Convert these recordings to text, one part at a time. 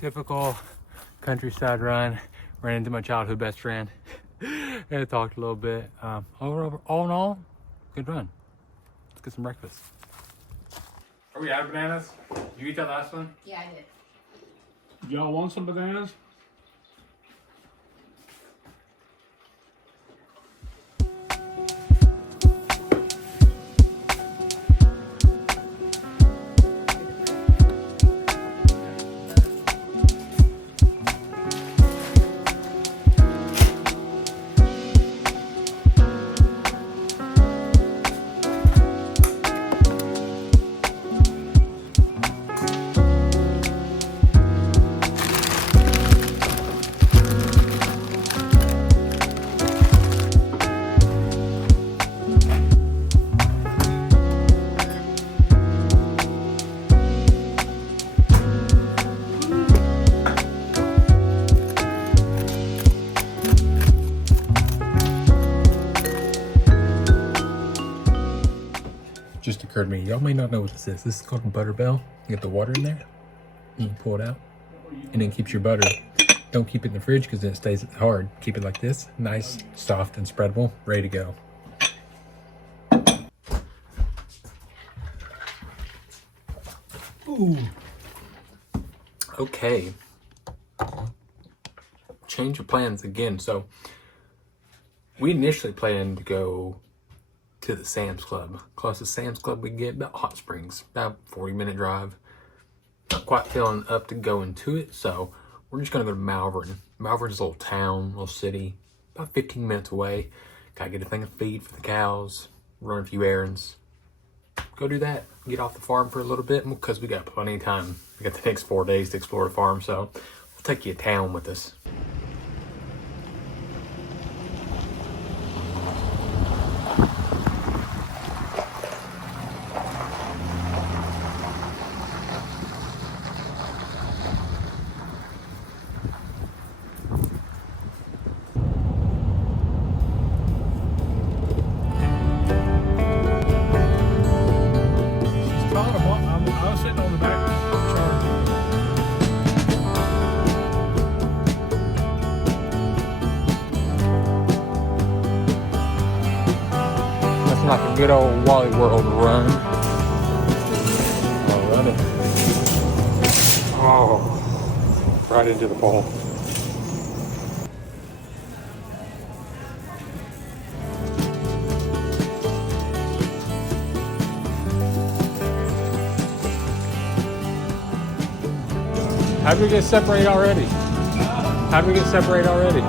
Typical countryside run. Ran into my childhood best friend. And talked a little bit. All in all, good run. Let's get some breakfast. Are we out of bananas? Did you eat that last one? Yeah, I did. Y'all want some bananas? Just occurred to me, y'all may not know what this is. This is called a butter bell. You get the water in there, and you pull it out, and it keeps your butter. Don't keep it in the fridge because then it stays hard. Keep it like this, nice, soft, and spreadable, ready to go. Ooh. Okay. Change of plans again. So we initially planned to go to the Sam's Club. Closest Sam's Club we get, about Hot Springs, about 40-minute drive. Not quite feeling up to going to it, so we're just gonna go to Malvern. Malvern's a little town, little city, about 15 minutes away. Gotta get a thing of feed for the cows, run a few errands. Go do that, get off the farm for a little bit, because we got plenty of time. We got the next 4 days to explore the farm, so we'll take you to town with us. I was sitting on the back charging. That's like a good old Wally World run. Alrighty. Oh, right into the pole. How did we get separated already? How did we get separated already?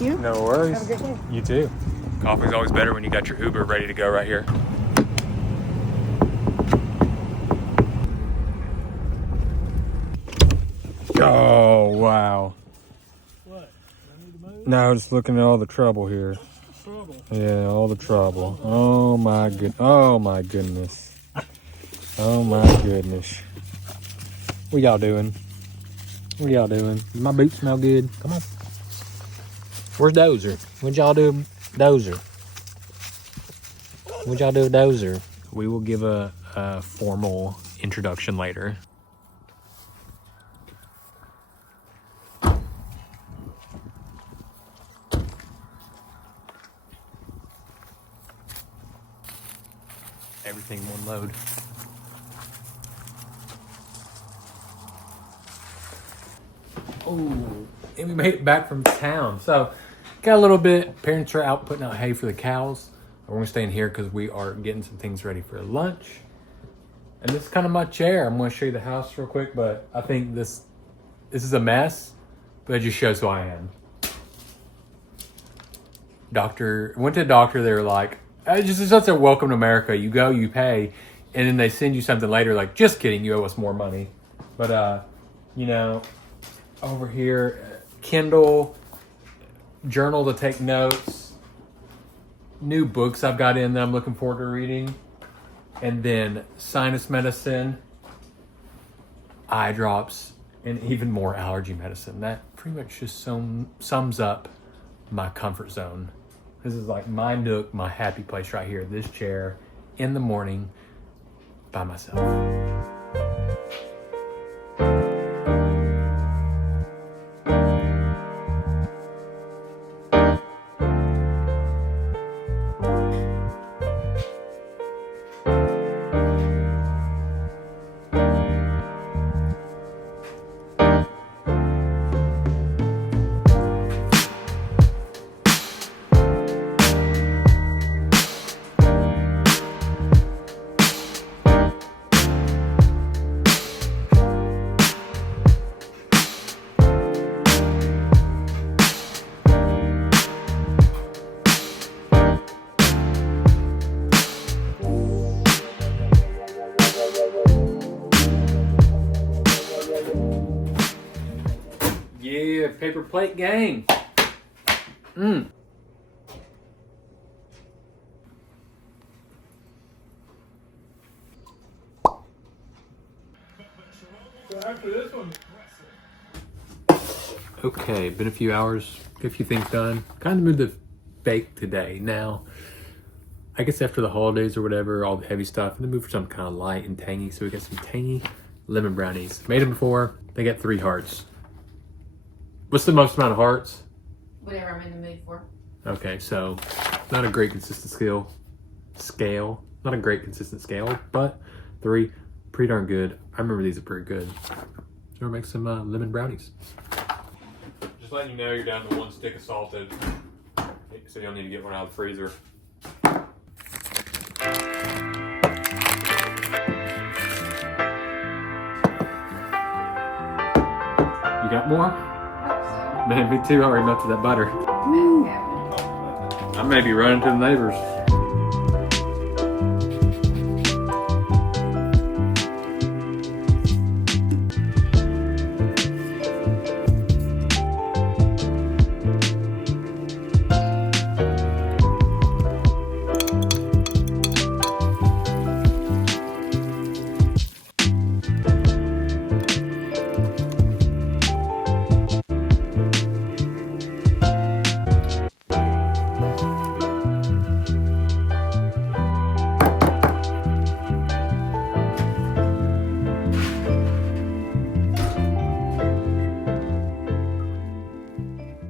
You? No worries. Have a great day. You too. Coffee's always better when you got your Uber ready to go right here. Oh, wow. What? I need to move? No, just looking at all the trouble here. Trouble. Yeah, all the trouble. Oh my good. Oh my goodness. Oh my goodness. What y'all doing? What y'all doing? My boots smell good. Come on. Where's Dozer? What'd y'all do, Dozer? What'd y'all do, Dozer? We will give a formal introduction later. Everything in one load. Oh, and we made it back from town. So, got a little bit. Parents are out putting out hay for the cows. We're gonna stay in here because we are getting some things ready for lunch. And this is kind of my chair. I'm going to show you the house real quick, but I think this is a mess, but it just shows who I am. Went to a doctor. They were like, it's just such a welcome to America. You go, you pay, and then they send you something later like, just kidding, you owe us more money. But, you know, over here, Kindle, journal to take notes, new books I've got in that I'm looking forward to reading, and then sinus medicine, eye drops, and even more allergy medicine. That pretty much just sums up my comfort zone. This is like my nook, my happy place right here. This chair in the morning by myself. Yeah, paper plate gang. So after this one, Okay, been a few hours, get a few things done. Kind of moved to bake today. Now, I guess after the holidays or whatever, all the heavy stuff, and then move for something kind of light and tangy. So we got some tangy lemon brownies. Made them before. They got 3 hearts. What's the most amount of hearts? Whatever I'm in the mood for. Okay, so not a great consistent scale. Not a great consistent scale, but 3, pretty darn good. I remember these are pretty good. So we'll make some lemon brownies. Just letting you know you're down to 1 stick of salted, so you'll need to get one out of the freezer. You got more? Man, me too. I already melted that butter. I may be running to the neighbors.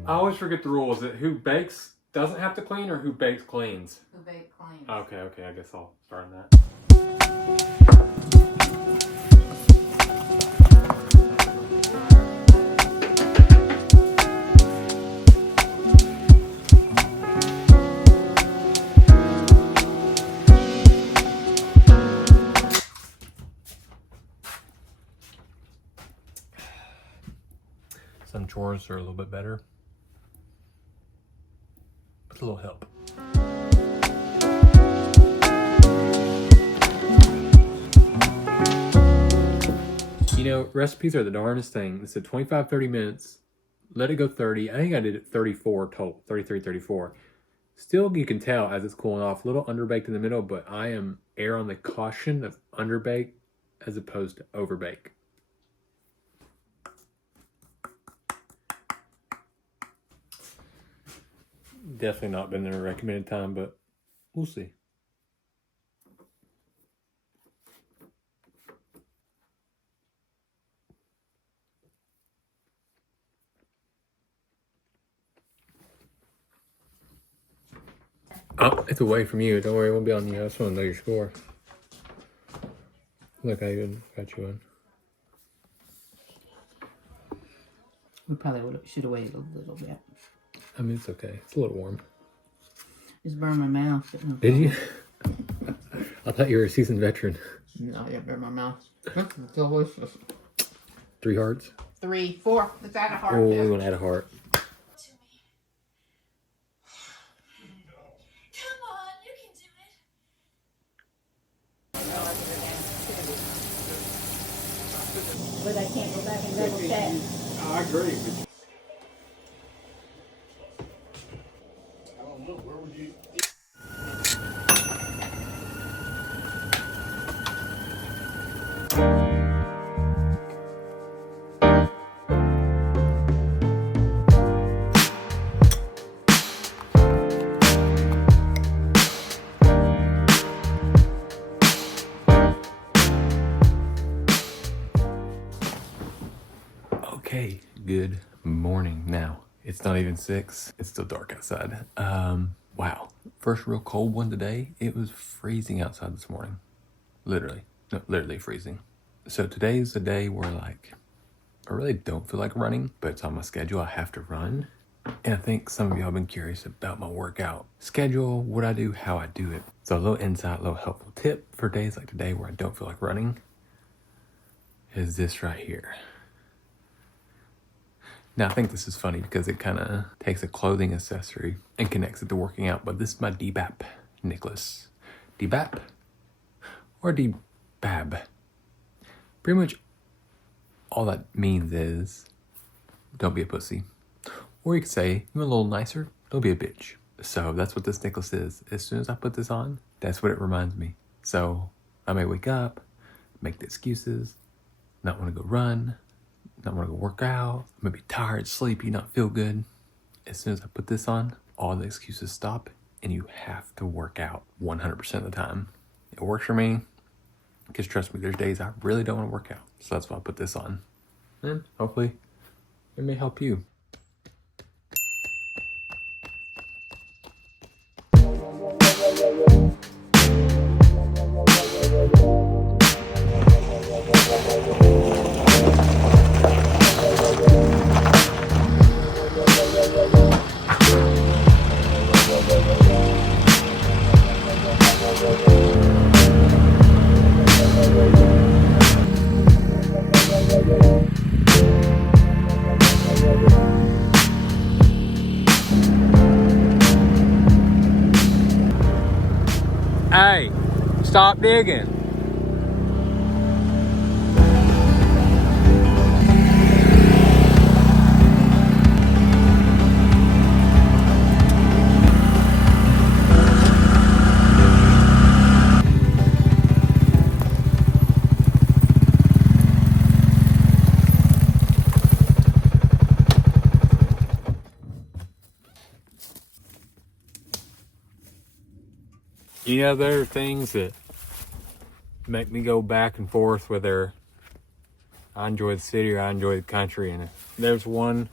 I always forget the rule. Is it who bakes doesn't have to clean or who bakes cleans? Who baked clean. Okay, I guess I'll start on that. Some chores are a little bit better. With a little help. You know, recipes are the darndest thing. It said 25, 30 minutes. Let it go 30. I think I did it 34 total. 33, 34. Still, you can tell as it's cooling off. A little underbaked in the middle, but I am err on the caution of underbake as opposed to overbake. Definitely not been in a recommended time, but we'll see. Oh, it's away from you. Don't worry, it won't be on you. I just want to know your score. Look, I even got you one. We probably should have waited a little bit. I mean, it's okay. It's a little warm. Just burned my mouth. Did you? I thought you were a seasoned veteran. No, yeah, in my mouth. Delicious. 3 hearts. 3, 4. Let's add a heart. Oh, Yeah. we're gonna add a heart. Come on, you can do it. But I can't go back and double check. I agree. I don't know, where would you? Okay, good morning. Now, it's not even 6. It's still dark outside. Wow. First real cold one today. It was freezing outside this morning. Literally. No, literally freezing. So today's the day where, like, I really don't feel like running, but it's on my schedule. I have to run. And I think some of y'all have been curious about my workout schedule, what I do, how I do it. So a little insight, a little helpful tip for days like today where I don't feel like running is this right here. Now, I think this is funny because it kind of takes a clothing accessory and connects it to working out, but this is my DBAP necklace. DBAP or DBAB. Pretty much all that means is don't be a pussy. Or you could say, you're a little nicer, don't be a bitch. So that's what this necklace is. As soon as I put this on, that's what it reminds me. So I may wake up, make the excuses, not want to go run, not want to go work out, I may be tired, sleepy, not feel good. As soon as I put this on, all the excuses stop and you have to work out 100% of the time. It works for me because trust me, there's days I really don't want to work out. So that's why I put this on. And hopefully it may help you. Hey, stop digging. You know, there are things that make me go back and forth whether I enjoy the city or I enjoy the country. And if there's one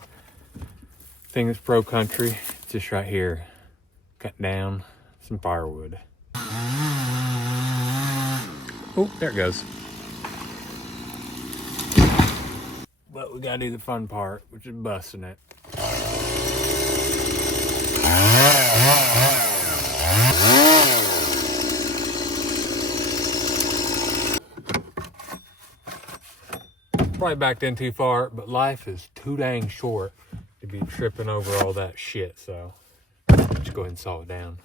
thing that's pro country, it's just right here. Cut down some firewood. Oh, there it goes. But we gotta do the fun part, which is busting it. Probably backed in too far, but life is too dang short to be tripping over all that shit, so just go ahead and saw it down.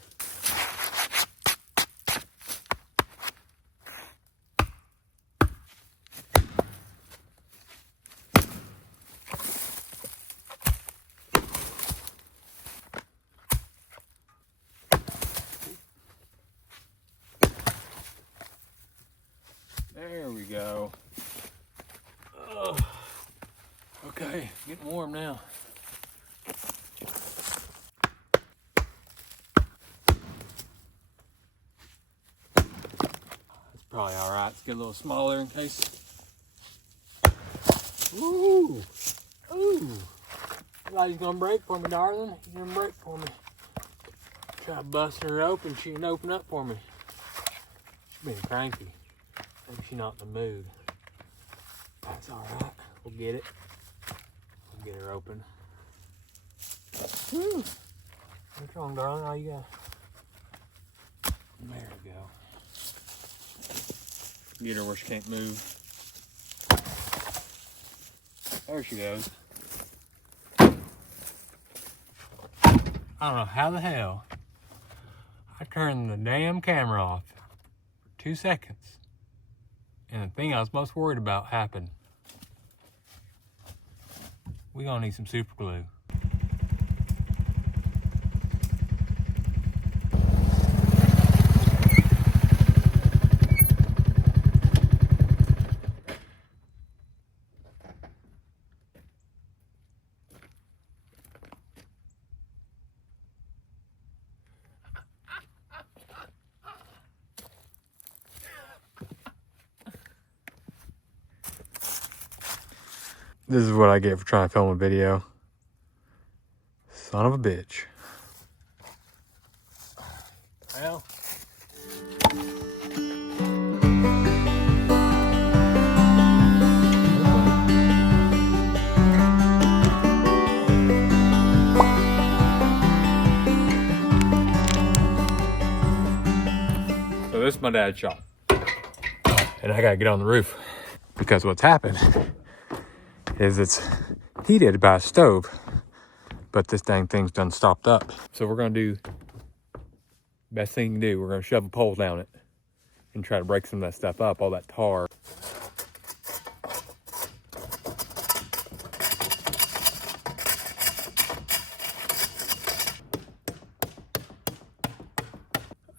There we go. Oh, okay, getting warm now. That's probably all right. Let's get a little smaller in case. Ooh, ooh. Somebody's gonna break for me, darling. You're gonna break for me. Try busting her open. She didn't open up for me. She's being cranky. Maybe she's not in the mood. That's all right. We'll get it. We'll get her open. Whew. What's wrong, darling? All you got. There we go. Get her where she can't move. There she goes. I don't know how the hell I turned the damn camera off for 2 seconds. And the thing I was most worried about happened. We're gonna need some super glue. This is what I get for trying to film a video. Son of a bitch. Well. So this is my dad's shop. And I gotta get on the roof. Because what's happened is it's heated by a stove, but this dang thing's done stopped up. So we're gonna do, best thing you can do, we're gonna shove a pole down it and try to break some of that stuff up, all that tar.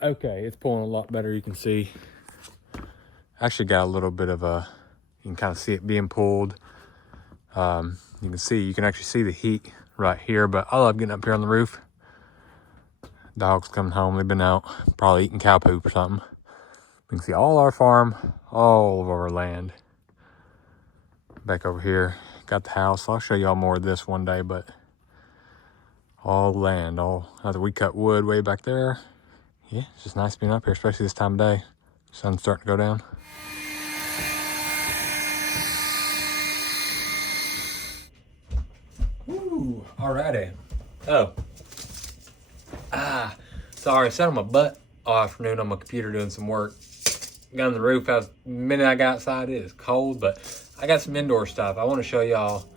Okay, it's pulling a lot better, you can see. Actually got a little bit of a, you can kind of see it being pulled. You can see, you can actually see the heat right here, but I love getting up here on the roof. Dogs coming home, they've been out, probably eating cow poop or something. You can see all our farm, all of our land. Back over here, got the house. I'll show y'all more of this one day, but all land, all, after we cut wood way back there. Yeah, it's just nice being up here, especially this time of day. Sun's starting to go down. Ooh, alrighty. Oh. Sorry, I sat on my butt all afternoon on my computer doing some work. Got on the roof. The minute I got outside, it is cold, but I got some indoor stuff. I want to show y'all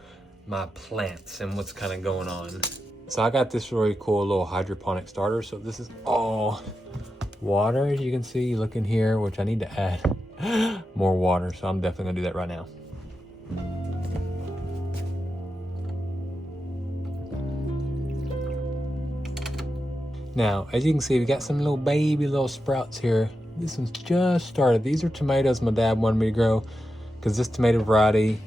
my plants and what's kind of going on. So I got this really cool little hydroponic starter. So this is all water, as you can see. Look in here, which I need to add more water. So I'm definitely gonna do that right now. Now, as you can see, we got some little sprouts here. This one's just started. These are tomatoes my dad wanted me to grow, because this tomato variety,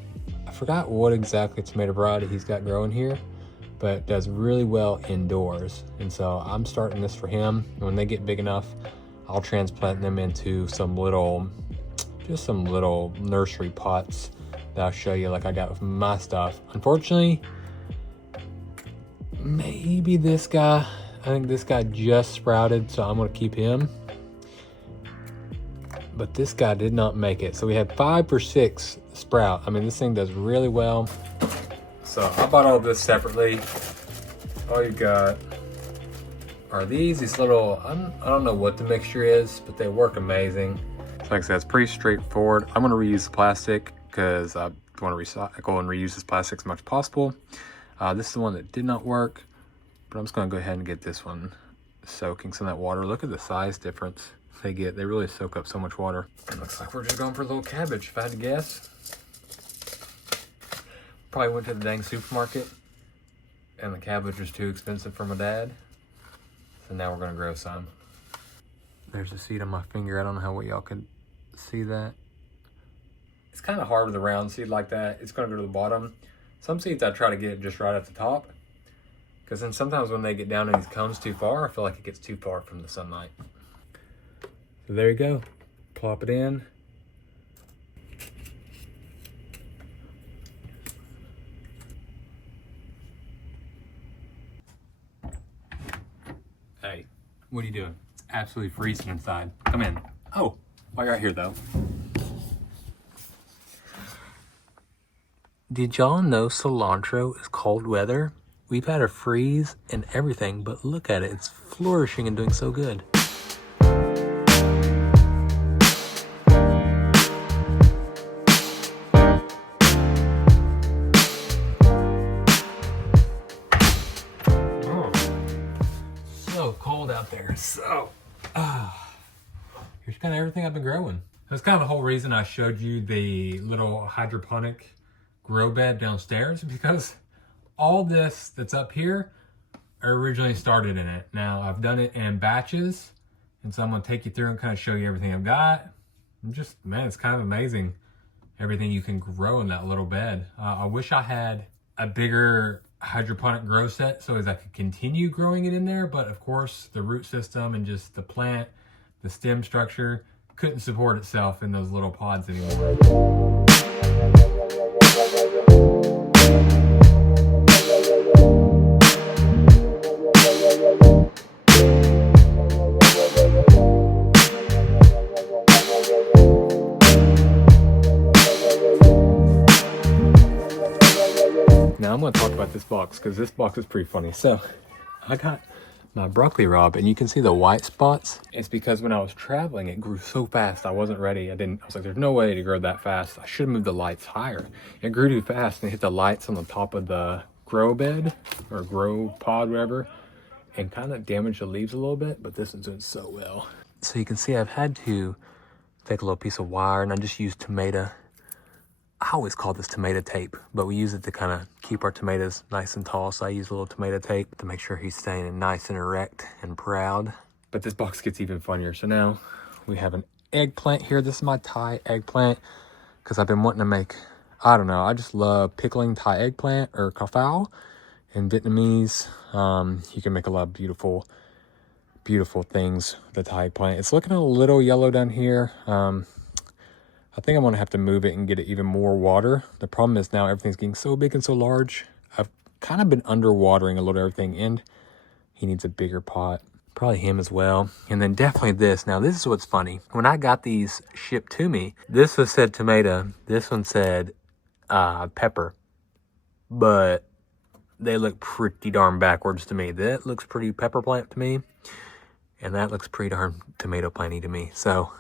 I forgot what exactly tomato variety he's got growing here, but it does really well indoors. And so I'm starting this for him. And when they get big enough, I'll transplant them into some little nursery pots that I'll show you, like I got with my stuff. Unfortunately, maybe this guy, I think this guy just sprouted, so I'm gonna keep him. But this guy did not make it. So we had 5 or 6 sprout. I mean, this thing does really well. So I bought all this separately. All you got are these little, I don't know what the mixture is, but they work amazing. So like I said, it's pretty straightforward. I'm gonna reuse the plastic because I want to recycle and reuse this plastic as much as possible. This is the one that did not work, but I'm just gonna go ahead and get this one soaking some of that water. Look at the size difference they get. They really soak up so much water. It looks like we're just going for a little cabbage, if I had to guess. Probably went to the dang supermarket and the cabbage was too expensive for my dad. So now we're gonna grow some. There's a seed on my finger. I don't know how well y'all can see that. It's kind of hard with a round seed like that. It's gonna go to the bottom. Some seeds I try to get just right at the top, because then sometimes when they get down in these cones too far, I feel like it gets too far from the sunlight. So there you go. Plop it in. Hey, what are you doing? It's absolutely freezing inside. Come in. Oh, while you're out here though. Did y'all know cilantro is cold weather? We've had a freeze and everything, but look at it. It's flourishing and doing so good. there. So, here's kind of everything I've been growing. That's kind of the whole reason I showed you the little hydroponic grow bed downstairs, because all this that's up here, I originally started in it. Now I've done it in batches, and so I'm gonna take you through and kind of show you everything I've got. I'm just, man, it's kind of amazing everything you can grow in that little bed. I wish I had a bigger hydroponic grow set so as I could continue growing it in there, but of course the root system and just the plant, the stem structure couldn't support itself in those little pods anymore. Now I'm going to talk about this box because this box is pretty funny. So I got my broccoli rabe, and you can see the white spots. It's because when I was traveling, it grew so fast. I wasn't ready. I was like, there's no way to grow that fast. I should have moved the lights higher. It grew too fast and it hit the lights on the top of the grow bed or grow pod, whatever, and kind of damaged the leaves a little bit, but this one's doing so well. So you can see I've had to take a little piece of wire, and I just used tomato. I always call this tomato tape, but we use it to kind of keep our tomatoes nice and tall. So I use a little tomato tape to make sure he's staying nice and erect and proud. But this box gets even funnier. So now we have an eggplant here. This is my Thai eggplant because I've been wanting to make, I don't know, I just love pickling Thai eggplant or kafao in Vietnamese. You can make a lot of beautiful things with the Thai eggplant. It's looking a little yellow down here. I think I'm gonna have to move it and get it even more water. The problem is now everything's getting so big and so large. I've kind of been underwatering a little everything, and he needs a bigger pot. Probably him as well. And then definitely this. Now this is what's funny. When I got these shipped to me, this one said tomato, this one said pepper, but they look pretty darn backwards to me. That looks pretty pepper plant to me, and that looks pretty darn tomato planty to me. So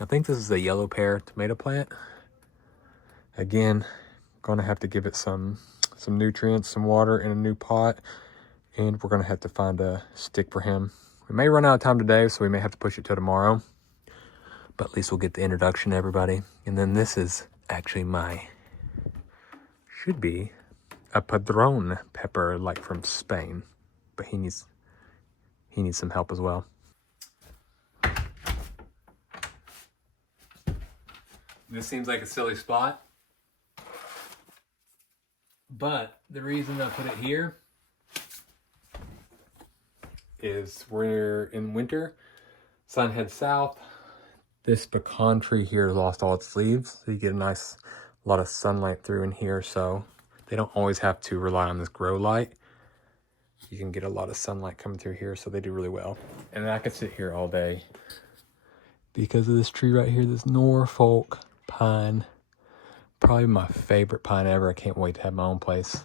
I think this is a yellow pear tomato plant. Again, gonna have to give it some nutrients, some water in a new pot, and we're gonna have to find a stick for him. We may run out of time today, so we may have to push it till tomorrow, but at least we'll get the introduction to everybody. And then this is actually should be a padron pepper, like from Spain, but he needs some help as well. This seems like a silly spot, but the reason I put it here is we're in winter, sun heads south. This pecan tree here lost all its leaves, so you get a lot of sunlight through in here, so they don't always have to rely on this grow light. You can get a lot of sunlight coming through here, so they do really well. And I could sit here all day because of this tree right here, this Norfolk pine. Probably my favorite pine ever. I can't wait to have my own place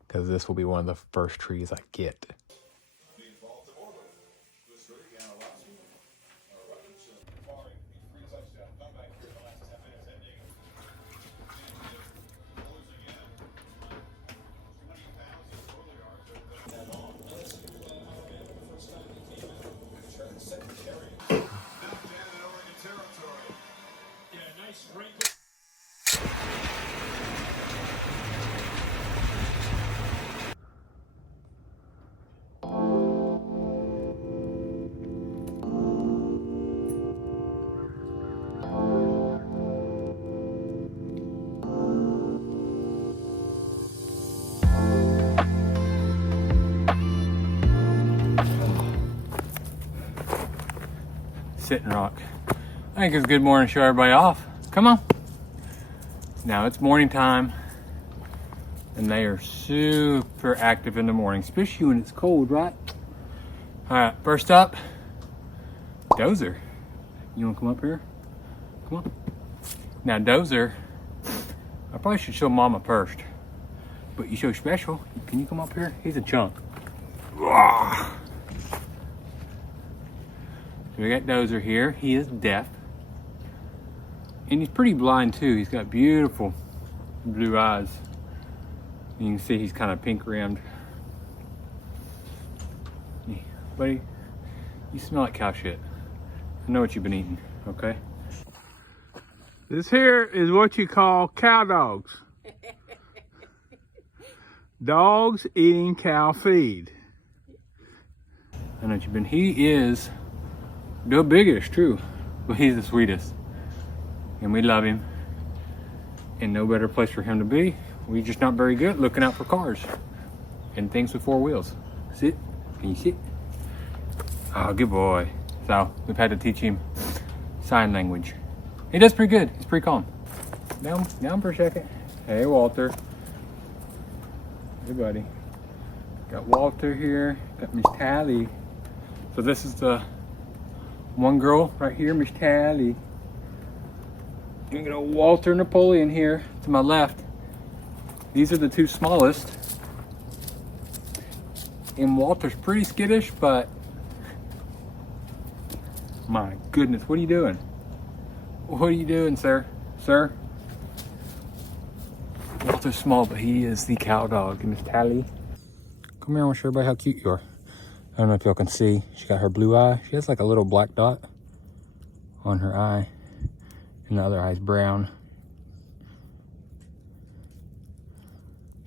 because this will be one of the first trees I get. Sitting rock. I think it's a good morning to show everybody off. Come on. Now it's morning time, and they are super active in the morning, especially when it's cold, right? All right, first up, Dozer. You wanna come up here? Come on. Now Dozer, I probably should show Mama first, but you show Special. Can you come up here? He's a chunk. We got Dozer here. He is deaf. And he's pretty blind too. He's got beautiful blue eyes. You can see he's kind of pink rimmed. Buddy, You smell like cow shit. I know what you've been eating, okay? This here is what you call cow dogs. Dogs eating cow feed. I know what you've been. He is the biggest, true, but he's the sweetest. And we love him. And no better place for him to be. We're just not very good looking out for cars and things with four wheels. Sit. Can you sit? Oh, good boy. So we've had to teach him sign language. He does pretty good. He's pretty calm. Down for a second. Hey, Walter. Hey, buddy. Got Walter here. Got Miss Tally. So this is the one girl right here, Miss Tally. You got Walter Napoleon here to my left. These are the two smallest. And Walter's pretty skittish, but my goodness, what are you doing? What are you doing, sir? Sir? Walter's small, but he is the cow dog. Miss Tally. Come here, I want to show everybody how cute you are. I don't know if y'all can see. She got her blue eye. She has like a little black dot on her eye. And the other eye's brown.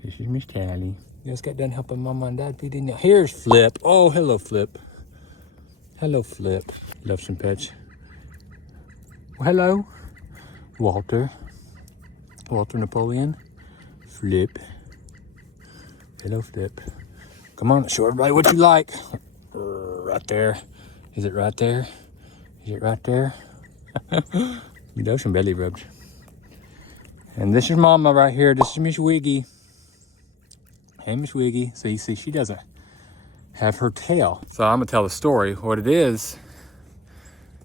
This is Miss Tally. You guys got done helping Mama and Dad feed in. Here's Flip. Oh, hello, Flip. Hello, Flip. Love some pets. Well, hello, Walter. Walter Napoleon. Flip. Hello, Flip. Come on, show everybody what you like. Right there. Is it right there? Is it right there? You know, some belly rubs. And this is Mama right here. This is Miss Wiggy. Hey, Miss Wiggy. So you see, she doesn't have her tail. So I'm gonna tell the story. What it is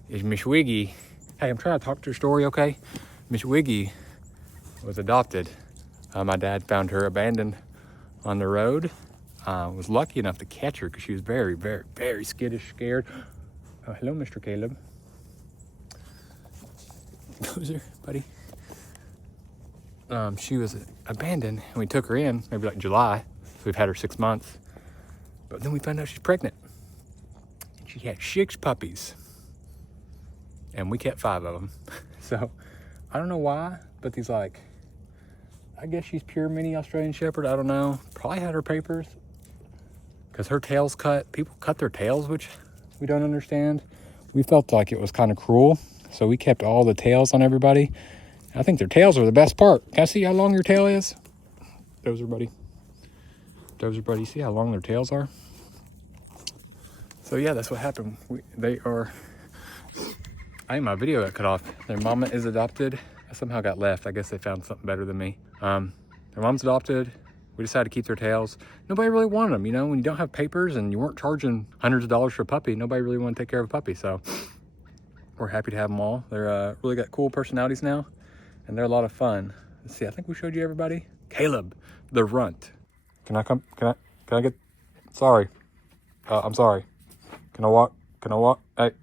Miss Wiggy. Hey, I'm trying to talk to her story, okay? Miss Wiggy was adopted. My dad found her abandoned on the road. Was lucky enough to catch her because she was very, very, very skittish, scared. Oh, hello, Mr. Caleb. Gozer, buddy. She was abandoned and we took her in maybe like July. So we've had her 6 months. But then we found out she's pregnant. She had 6 puppies. And we kept 5 of them. So I don't know why, but these like, I guess she's pure mini Australian Shepherd. I don't know. Probably had her papers. Because her tail's cut. People cut their tails, which we don't understand. We felt like it was kind of cruel. So we kept all the tails on everybody. I think their tails are the best part. Can I see how long your tail is? Dozer, buddy. Dozer, buddy. See how long their tails are? So yeah, that's what happened. They are... I think my video got cut off. Their mama is adopted. I somehow got left. I guess they found something better than me. Their mom's adopted. We decided to keep their tails. Nobody really wanted them, you know? When you don't have papers and you weren't charging hundreds of dollars for a puppy, nobody really wanted to take care of a puppy. So we're happy to have them all. They're really got cool personalities now, and they're a lot of fun. Let's see, I think we showed you everybody. Caleb, the runt. Can I come? Can I get? Sorry. I'm sorry. Can I walk? Can I walk? Hey.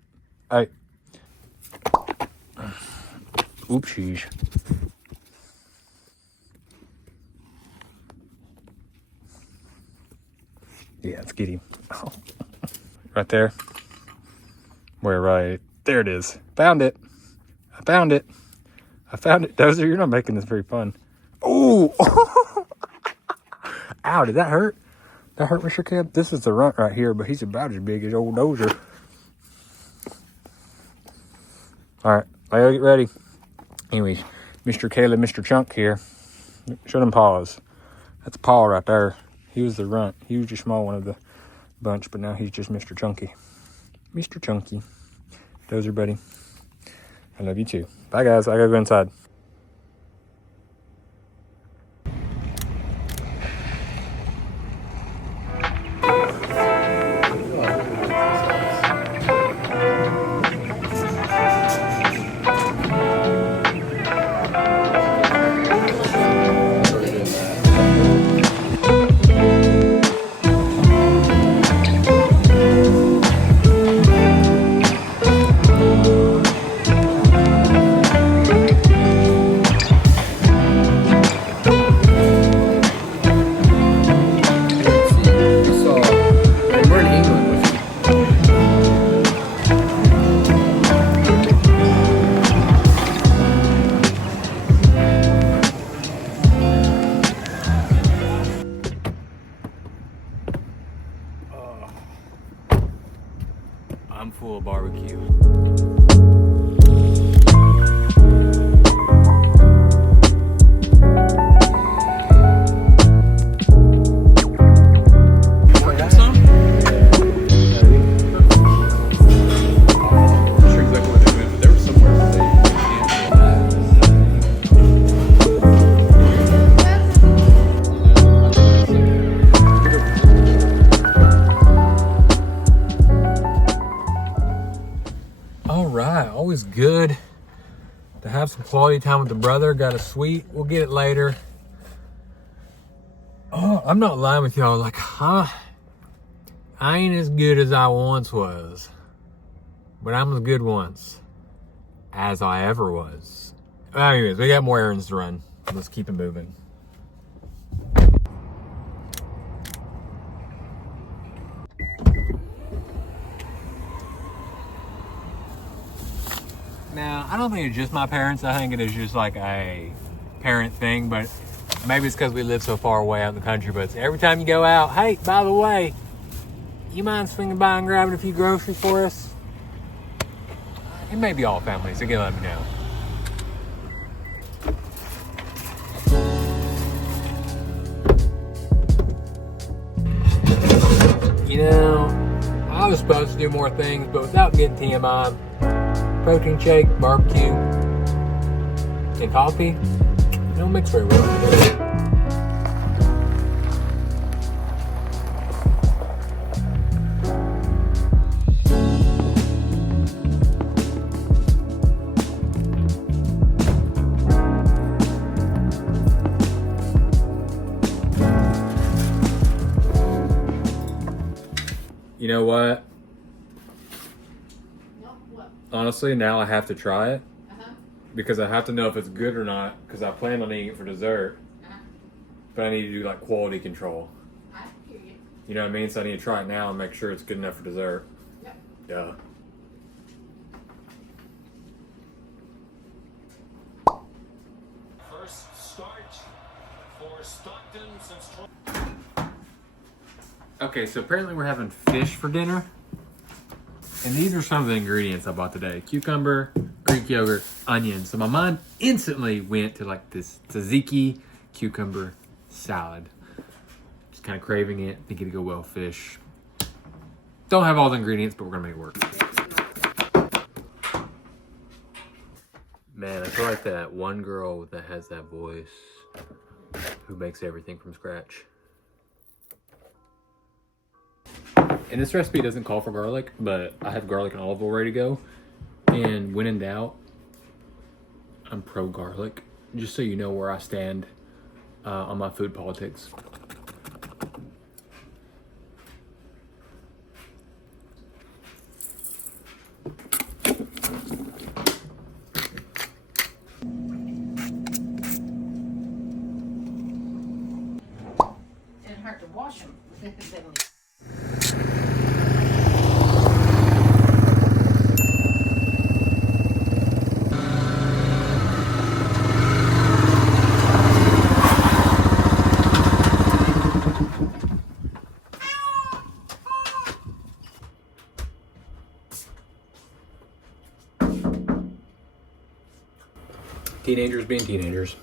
Oopsies. Yeah, let's get him. Oh. Right there. Where, right? There it is. Found it. I found it. Dozer, you're not making this very fun. Oh! Ow, did that hurt? That hurt, Mr. Kid? This is the runt right here, but he's about as big as old Dozer. All right, I gotta get ready. Anyways, Mr. Caleb, Mr. Chunk here. Show them paws. That's Paul right there. He was the runt. He was the small one of the bunch, but now he's just Mr. Chunky. Mr. Chunky. Dozer, buddy. I love you too. Bye, guys. I gotta go inside. have some quality time with the brother. Got a suite. We'll get it later. Oh, I'm not lying with y'all. Like, I ain't as good as I once was. But I'm as good once as I ever was. Anyways, we got more errands to run. Let's keep it moving. Now, I don't think it's just my parents. I think it is just like a parent thing, but maybe it's because we live so far away out in the country. But every time you go out, hey, by the way, you mind swinging by and grabbing a few groceries for us? It may be all families, so you can let me know. You know, I was supposed to do more things, but without getting TMI, protein shake, barbecue, and coffee don't mix very well. You know what? Honestly, now I have to try it because I have to know if it's good or not because I plan on eating it for dessert. But I need to do like quality control. I hear you. You know what I mean? So I need to try it now and make sure it's good enough for dessert. Yep. Duh. First start for Stockton since 20. Okay, so apparently we're having fish for dinner. And these are some of the ingredients I bought today. Cucumber, Greek yogurt, onion. So my mind instantly went to like this tzatziki cucumber salad. Just kind of craving it, thinking it'd go well with fish. Don't have all the ingredients, but we're gonna make it work. Man, I feel like that one girl that has that voice who makes everything from scratch. And this recipe doesn't call for garlic, but I have garlic and olive oil ready to go. And when in doubt, I'm pro garlic. Just so you know where I stand on my food politics. Didn't hurt to wash them. Teenagers being teenagers.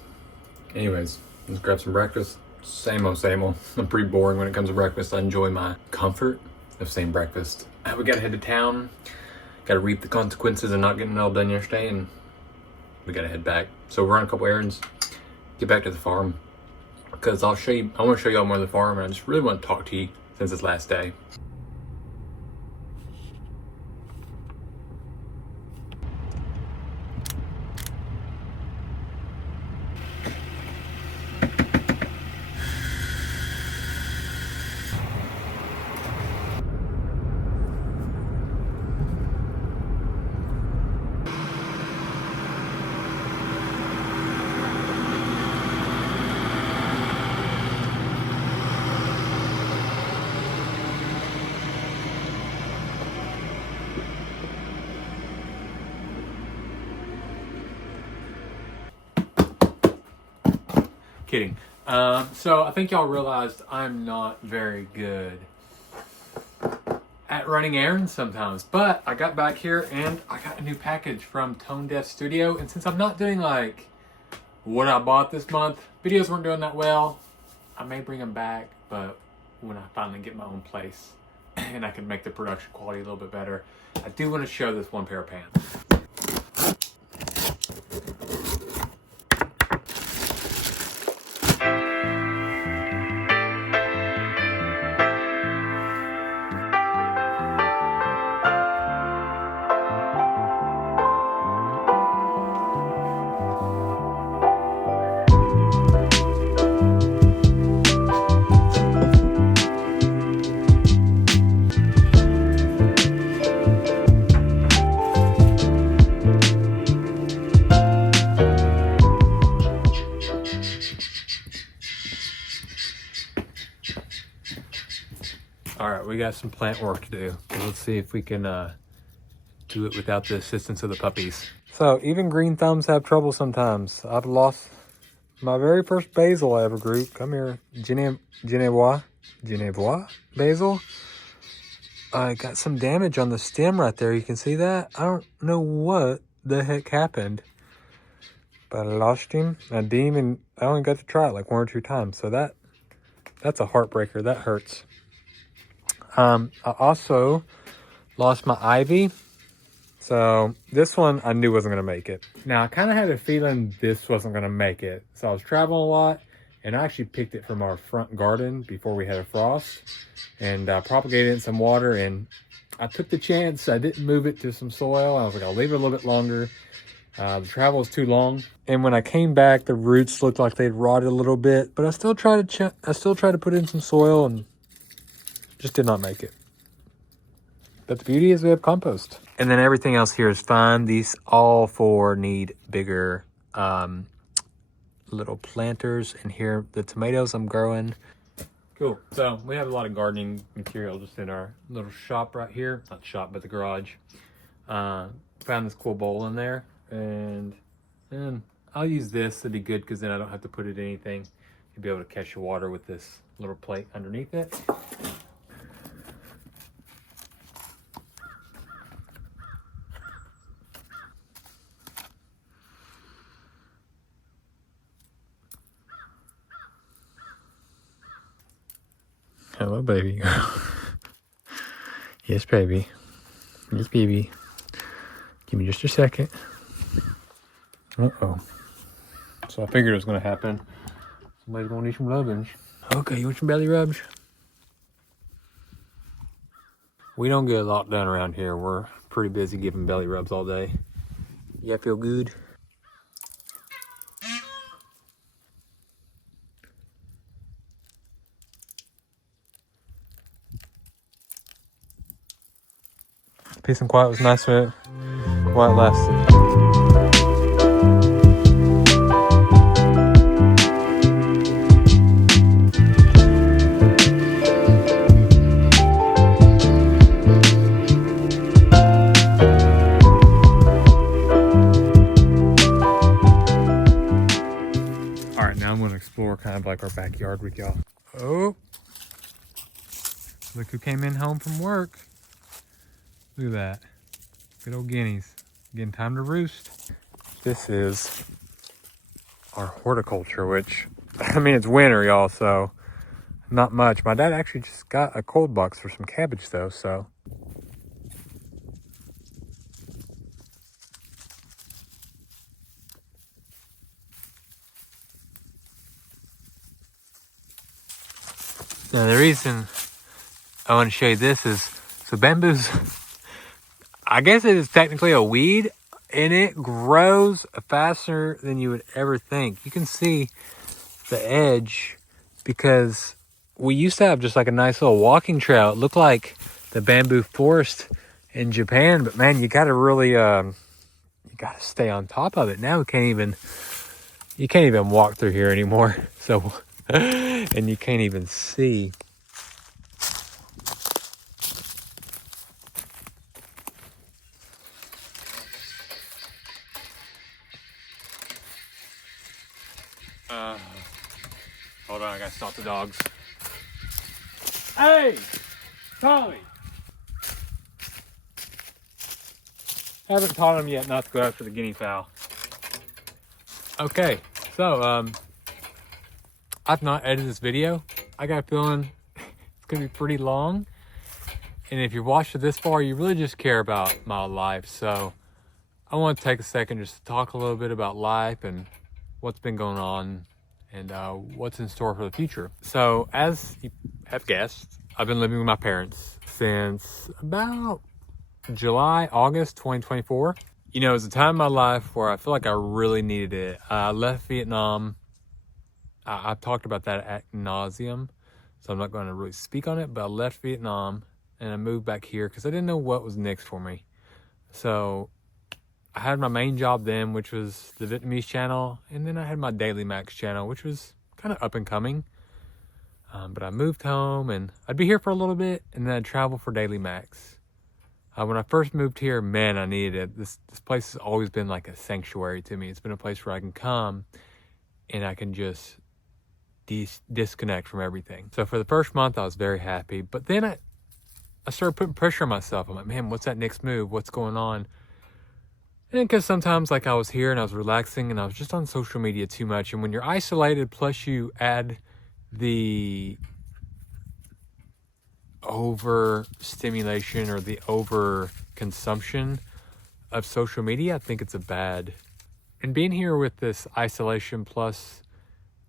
Anyways, let's grab some breakfast. Same old, same old. I'm pretty boring when it comes to breakfast. I enjoy my comfort of same breakfast. We gotta head to town. Gotta reap the consequences of not getting it all done yesterday, and we gotta head back. So we're on a couple errands. Get back to the farm. Because I want to show you all more of the farm, and I just really want to talk to you since it's last day. Kidding. So I think y'all realized I'm not very good at running errands sometimes, but I got back here and I got a new package from Tone Deaf Studio. And since I'm not doing like what I bought this month, videos weren't doing that well, I may bring them back, but when I finally get my own place and I can make the production quality a little bit better, I do want to show this one pair of pants. we got some plant work to do. Let's see if we can do it without the assistance of the puppies. So even green thumbs have trouble sometimes. I've lost my very first basil I ever grew. Come here, Genevois basil. I got some damage on the stem right there. You can see that? I don't know what the heck happened, but I lost him. I only got to try it like 1 or 2 times. So that's a heartbreaker. That hurts. I also lost my ivy. So this one I knew wasn't going to make it. Now I kind of had a feeling this wasn't going to make it. So I was traveling a lot, and I actually picked it from our front garden before we had a frost, and propagated it in some water, and I took the chance. I didn't move it to some soil. I was like, I'll leave it a little bit longer. The travel was too long. And when I came back, the roots looked like they'd rotted a little bit, but I still tried to put in some soil and just did not make it. But the beauty is we have compost. And then everything else here is fine. These all 4 need bigger little planters. And here, the tomatoes I'm growing. Cool. So we have a lot of gardening material just in our little shop right here. Not shop, but the garage. Found this cool bowl in there. And I'll use this. It'd be good because then I don't have to put it in anything. You'll be able to catch the water with this little plate underneath it. Hello, baby. Yes, baby. Yes, baby. Give me just a second. Uh-oh. So I figured it was going to happen. Somebody's going to need some rubbings. Okay, you want some belly rubs? We don't get a lot done around here. We're pretty busy giving belly rubs all day. Yeah, feel good? Peace and quiet was nice while it lasted. All right, now I'm going to explore kind of like our backyard with y'all. Oh, look who came in home from work. Look at that. Good old guineas. Getting time to roost. This is our horticulture, which, I mean, it's winter, y'all, so not much. My dad actually just got a cold box for some cabbage, though, so. Now, the reason I want to show you this is, so bamboo's, I guess it is technically a weed, and it grows faster than you would ever think. You can see the edge because we used to have just like a nice little walking trail. It looked like the bamboo forest in Japan, but man, you got to really, you got to stay on top of it. Now you can't even walk through here anymore. So, and you can't even see. Hold on, I gotta stop the dogs. Hey, Tommy! Haven't taught him yet not to go after the guinea fowl. Okay, so I've not edited this video. I got a feeling it's gonna be pretty long. And if you've watched it this far, you really just care about my life. So I want to take a second just to talk a little bit about life and what's been going on and what's in store for the future. So as you have guessed, I've been living with my parents since about August 2024. You know, it was a time in my life where I feel like I really needed it. I left Vietnam. I've talked about that ad nauseum, so I'm not going to really speak on it, but I left Vietnam and I moved back here because I didn't know what was next for me. So I had my main job then, which was the Vietnamese channel, and then I had my Daily Max channel, which was kind of up and coming. But I moved home, and I'd be here for a little bit, and then I'd travel for Daily Max. When I first moved here, man, I needed it. This place has always been like a sanctuary to me. It's been a place where I can come and I can just disconnect from everything. So for the first month, I was very happy. But then I started putting pressure on myself. I'm like, man, what's that next move? What's going on? And because sometimes, like, I was here and I was relaxing and I was just on social media too much. And when you're isolated, plus you add the overstimulation or the overconsumption of social media, I think it's a bad. And being here with this isolation plus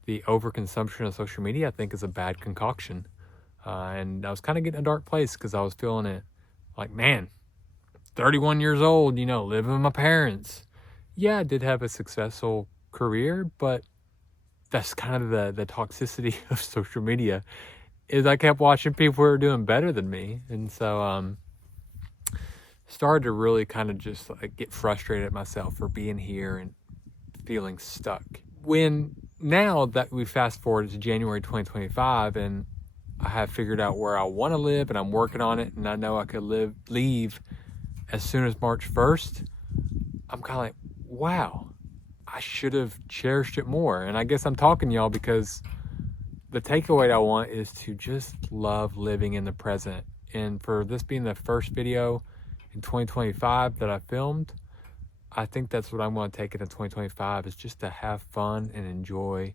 the overconsumption of social media, I think is a bad concoction. And I was kind of getting a dark place because I was feeling it like, man, 31 years old, you know, living with my parents. Yeah, I did have a successful career, but that's kind of the toxicity of social media, is I kept watching people who were doing better than me. And so started to really kind of just like get frustrated at myself for being here and feeling stuck. When now that we fast forward to January 2025 and I have figured out where I want to live and I'm working on it, and I know I could leave as soon as March 1st, I'm kind of like, wow, I should have cherished it more. And I guess I'm talking to y'all because the takeaway I want is to just love living in the present. And for this being the first video in 2025 that I filmed, I think that's what I'm going to take into 2025, is just to have fun and enjoy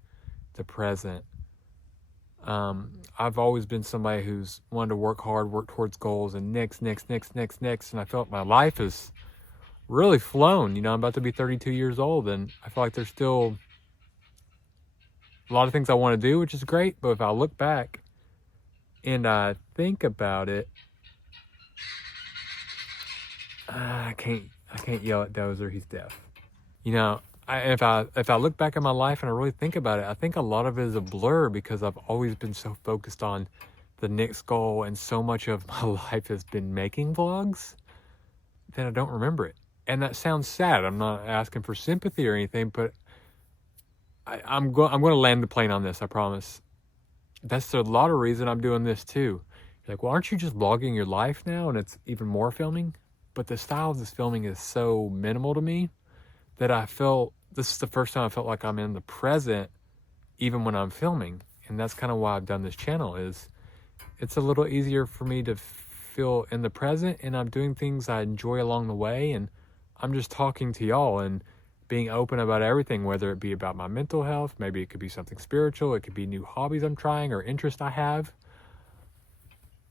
the present. I've always been somebody who's wanted to work hard, work towards goals, and next. And I felt my life has really flown. You know, I'm about to be 32 years old, and I feel like there's still a lot of things I want to do, which is great. But if I look back and I think about it, I can't yell at Dozer. He's deaf. You know, if I look back at my life and I really think about it, I think a lot of it is a blur because I've always been so focused on the next goal, and so much of my life has been making vlogs that I don't remember it. And that sounds sad. I'm not asking for sympathy or anything, but I'm going to land the plane on this, I promise. That's a lot of reason I'm doing this too. You're like, well, aren't you just vlogging your life now and it's even more filming? But the style of this filming is so minimal to me that I felt, this is the first time I felt like I'm in the present even when I'm filming. And that's kind of why I've done this channel, is it's a little easier for me to feel in the present, and I'm doing things I enjoy along the way, and I'm just talking to y'all and being open about everything, whether it be about my mental health, maybe it could be something spiritual, it could be new hobbies I'm trying or interest I have.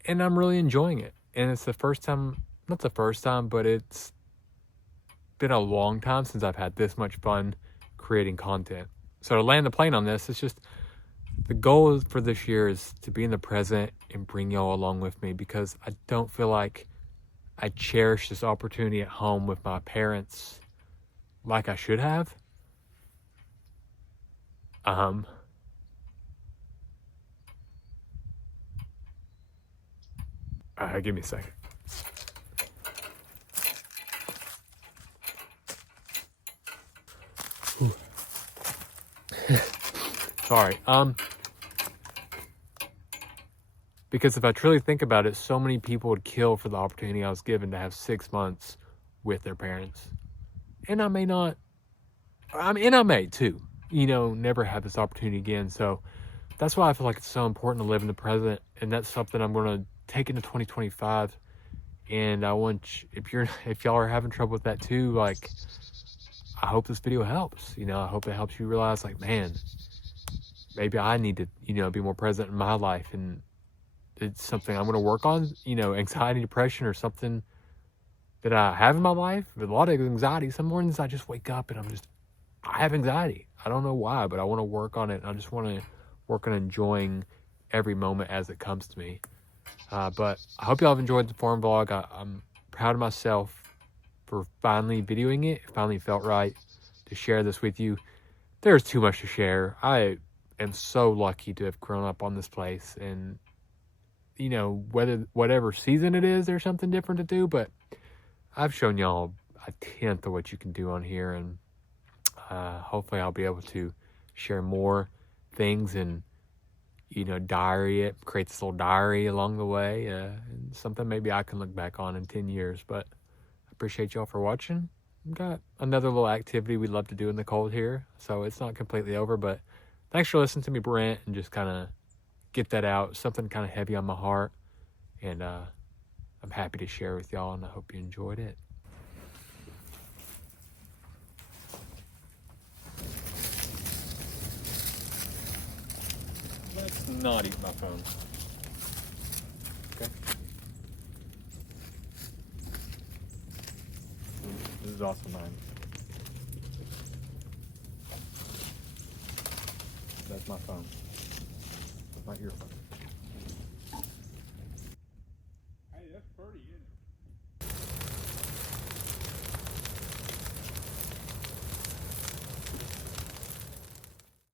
And I'm really enjoying it. And it's the first time, not the first time, but it's been a long time since I've had this much fun creating content. So to land the plane on this, it's just, the goal for this year is to be in the present and bring y'all along with me, because I don't feel like I cherish this opportunity at home with my parents like I should have. Give me a second. Sorry. Because if I truly think about it, so many people would kill for the opportunity I was given to have 6 months with their parents. And I may not, and I may too, you know, never have this opportunity again. So that's why I feel like it's so important to live in the present. And that's something I'm going to take into 2025. And I want, if y'all are having trouble with that too, like, I hope this video helps. You know, I hope it helps you realize, like, man, maybe I need to, you know, be more present in my life. And it's something I'm going to work on, you know, anxiety, depression, or something that I have in my life. With a lot of anxiety. Some mornings I just wake up and I have anxiety. I don't know why, but I want to work on it. I just want to work on enjoying every moment as it comes to me. But I hope y'all have enjoyed the farm vlog. I'm proud of myself for finally videoing it. It finally felt right to share this with you. There's too much to share. I am so lucky to have grown up on this place, and you know, whatever season it is, there's something different to do, but I've shown y'all a tenth of what you can do on here, and hopefully I'll be able to share more things and, diary it, create this little diary along the way. And something maybe I can look back on in 10 years. But I appreciate y'all for watching. We've got another little activity we'd love to do in the cold here. So it's not completely over, but thanks for listening to me rant and just kind of get that out. Something kind of heavy on my heart. And I'm happy to share with y'all, and I hope you enjoyed it. Let's not eat my phone. Okay. This is also mine. That's my phone. Not your phone. Hey, that's pretty, isn't it?